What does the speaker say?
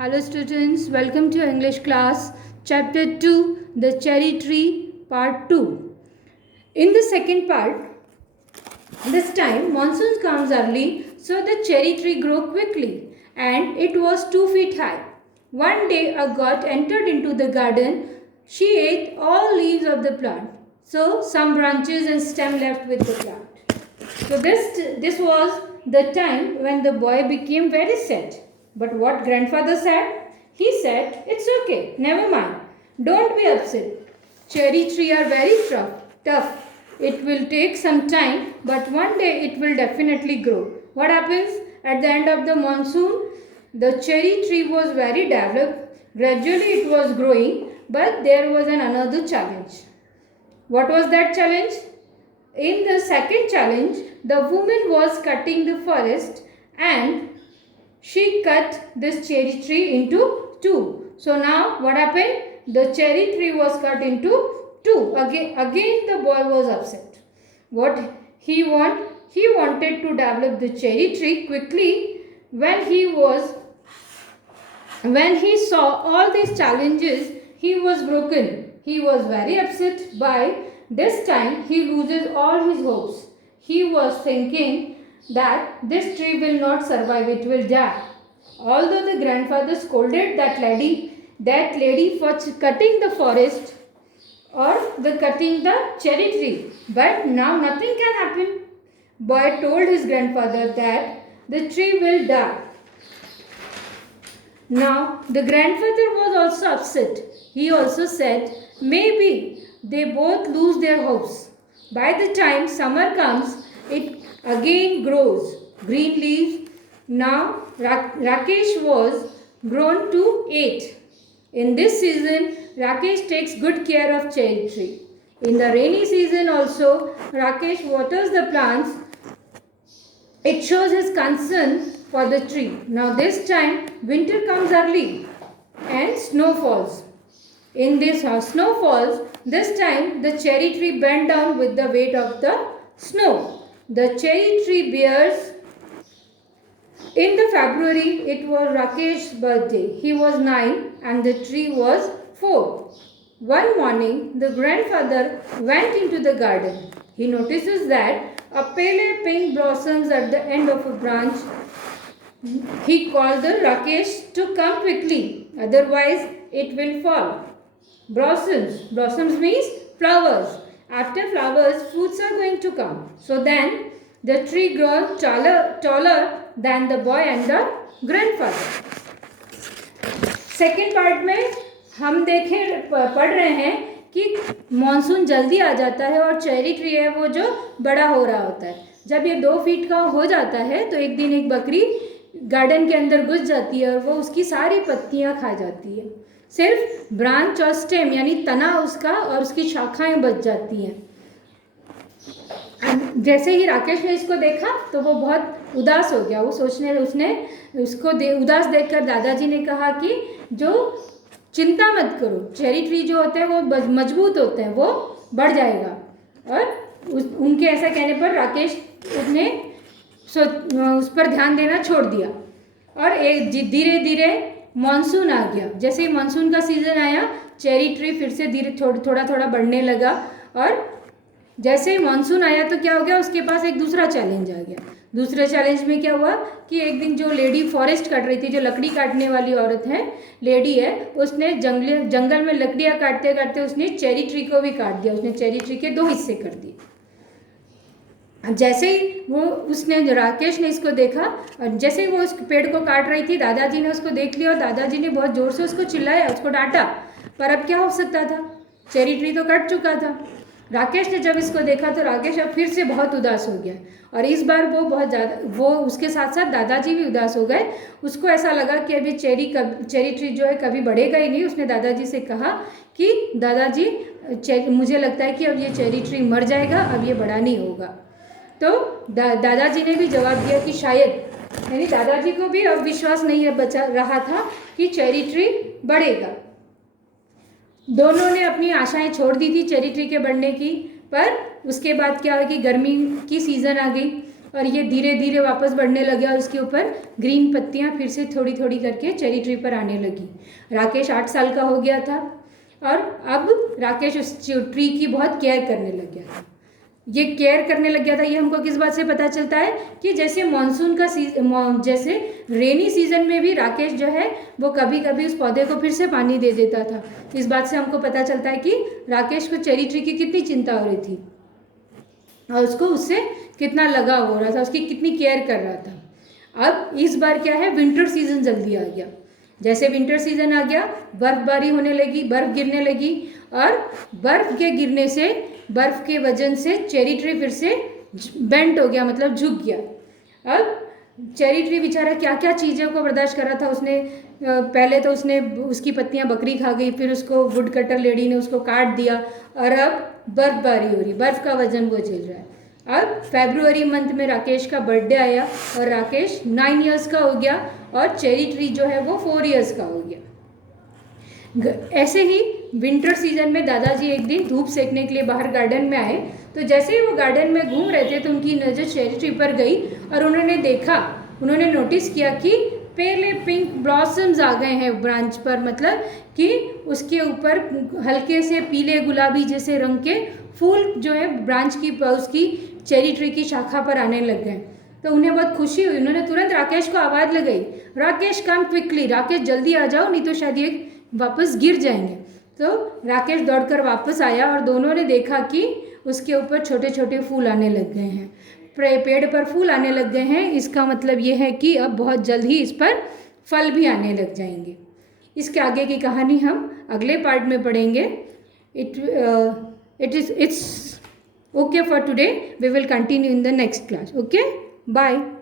Hello students, welcome to English class, chapter 2, the cherry tree, part 2. In the second part, this time monsoon comes early, so the cherry tree grew quickly and it was 2 feet high. One day a goat entered into the garden. She ate all leaves of the plant, so some branches and stem left with the plant. So this was the time when the boy became very sad. But what grandfather said? He said, "It's okay, never mind. Don't be upset. Cherry tree are very tough. It will take some time, but one day it will definitely grow." What happens? At the end of the monsoon, the cherry tree was very developed. Gradually it was growing, but there was another challenge. What was that challenge? In the second challenge, the woman was cutting the forest and she cut this cherry tree into two. So now what happened? The cherry tree was cut into two. Again the boy was upset. What he want? He wanted to develop the cherry tree quickly. When he saw all these challenges, he was broken. He was very upset. By this time he loses all his hopes. He was thinking that this tree will not survive, it will die. Although the grandfather scolded that lady for cutting the forest or cutting the cherry tree, but now nothing can happen. Boy told his grandfather that the tree will die. Now the grandfather was also upset. He also said, maybe they both lose their hopes. By the time summer comes, it again grows green leaves. Now Rakesh was grown to 8. In this season, Rakesh takes good care of cherry tree. In the rainy season also, Rakesh waters the plants. It shows his concern for the tree. Now this time winter comes early and snow falls. In this snow falls, this time the cherry tree bent down with the weight of the snow. The cherry tree bears. In the February, it was Rakesh's birthday. He was 9 and the tree was 4. One morning, the grandfather went into the garden. He notices that a pale pink blossoms at the end of a branch. He called the Rakesh to come quickly, otherwise it will fall. Blossoms means flowers. After flowers, fruits are going to come. So then the tree grows taller than the boy and the grandfather. Second part में हम पढ़ रहे हैं कि monsoon जल्दी आ जाता है और चेरी ट्री है वो जो बड़ा हो रहा होता है. जब ये 2 फीट का हो जाता है तो एक दिन एक बकरी गार्डन के अंदर घुस जाती है और वो उसकी सारी पत्तियां खा जाती है. सिर्फ ब्रांच और स्टेम यानी तना उसका और उसकी शाखाएं बच जाती हैं. जैसे ही राकेश ने इसको देखा तो वो बहुत उदास हो गया. उसने उसको उदास देखकर दादाजी ने कहा कि जो चिंता मत करो, चेरी ट्री जो होते हैं वो मजबूत होते हैं, वो बढ़ जाएगा. और उनके ऐसा कहने पर राकेश ने उस पर ध्यान देना छोड़ दिया और धीरे धीरे मॉनसून आ गया. जैसे ही मॉनसून का सीज़न आया, चेरी ट्री फिर से धीरे थोड़ा बढ़ने लगा. और जैसे ही मॉनसून आया तो क्या हो गया, उसके पास एक दूसरा चैलेंज आ गया. दूसरे चैलेंज में क्या हुआ कि एक दिन जो लेडी फॉरेस्ट काट रही थी, जो लकड़ी काटने वाली औरत है, लेडी है, उसने जंगल में लकड़ियाँ काटते काटते उसने चेरी ट्री को भी काट दिया. उसने चेरी ट्री के 2 हिस्से कर दिए. जैसे ही राकेश ने इसको देखा और जैसे ही वो उस पेड़ को काट रही थी, दादाजी ने उसको देख लिया और दादाजी ने बहुत ज़ोर से उसको चिल्लाया, उसको डांटा. पर अब क्या हो सकता था, चेरी ट्री तो कट चुका था. राकेश ने जब इसको देखा तो राकेश अब फिर से बहुत उदास हो गया और इस बार वो उसके साथ साथ दादाजी भी उदास हो गए. उसको ऐसा लगा कि अभी चेरी ट्री जो है कभी बढ़ेगा ही नहीं. उसने दादाजी से कहा कि दादाजी मुझे लगता है कि अब ये चेरी ट्री मर जाएगा, अब ये बड़ा नहीं होगा. तो दादाजी ने भी जवाब दिया कि शायद, यानी दादाजी को भी अब विश्वास नहीं बचा रहा था कि चेरी ट्री बढ़ेगा. दोनों ने अपनी आशाएं छोड़ दी थी चेरी ट्री के बढ़ने की. पर उसके बाद क्या हुआ कि गर्मी की सीज़न आ गई और ये धीरे धीरे वापस बढ़ने लगा, उसके ऊपर ग्रीन पत्तियाँ फिर से थोड़ी थोड़ी करके चेरी ट्री पर आने लगी। राकेश 8 साल का हो गया था और अब राकेश उस ट्री की बहुत केयर करने लग गया था। ये केयर करने लग गया था, ये हमको किस बात से पता चलता है कि जैसे मानसून का जैसे रेनी सीजन में भी राकेश जो है वो कभी कभी उस पौधे को फिर से पानी दे देता था। इस बात से हमको पता चलता है कि राकेश को चेरी ट्री की कितनी चिंता हो रही थी और उसको उससे कितना लगाव हो रहा था, उसकी कितनी केयर कर रहा था। अब इस बार क्या है, विंटर सीजन जल्दी आ गया। जैसे विंटर सीजन आ गया, बर्फबारी होने लगी, बर्फ गिरने लगी और बर्फ के गिरने से, बर्फ के वजन से चेरी ट्री फिर से बेंट हो गया, मतलब झुक गया। अब चेरी ट्री बेचारा क्या क्या चीज़ों को बर्दाश्त कर रहा था। उसने पहले तो उसने उसकी पत्तियां बकरी खा गई, फिर उसको वुड कटर लेडी ने उसको काट दिया और अब बर्फबारी हो रही, बर्फ़ का वजन वो झेल रहा है। अब फरवरी मंथ में राकेश का बर्थडे आया और राकेश 9 इयर्स का हो गया और चेरी ट्री जो है वो 4 इयर्स का हो गया। ऐसे ही विंटर सीजन में दादाजी एक दिन धूप सेकने के लिए बाहर गार्डन में आए, तो जैसे ही वो गार्डन में घूम रहे थे तो उनकी नज़र चेरी ट्री पर गई और उन्होंने नोटिस किया कि पहले पिंक ब्लॉसम्स आ गए हैं ब्रांच पर, मतलब कि उसके ऊपर हल्के से पीले गुलाबी जैसे रंग के फूल जो है ब्रांच की उसकी चेरी ट्री की शाखा पर आने लग गए। तो उन्हें बहुत खुशी हुई। उन्होंने तुरंत राकेश को आवाज़ लगाई, राकेश कम क्विकली, राकेश जल्दी आ जाओ नहीं तो शायद ये वापस गिर जाएंगे। तो राकेश दौड़कर वापस आया और दोनों ने देखा कि उसके ऊपर छोटे छोटे फूल आने लग गए हैं, पेड़ पर फूल आने लग गए हैं। इसका मतलब ये है कि अब बहुत जल्द ही इस पर फल भी आने लग जाएंगे। इसके आगे की कहानी हम अगले पार्ट में पढ़ेंगे। It's okay for today. We will continue in the next class. Okay, bye.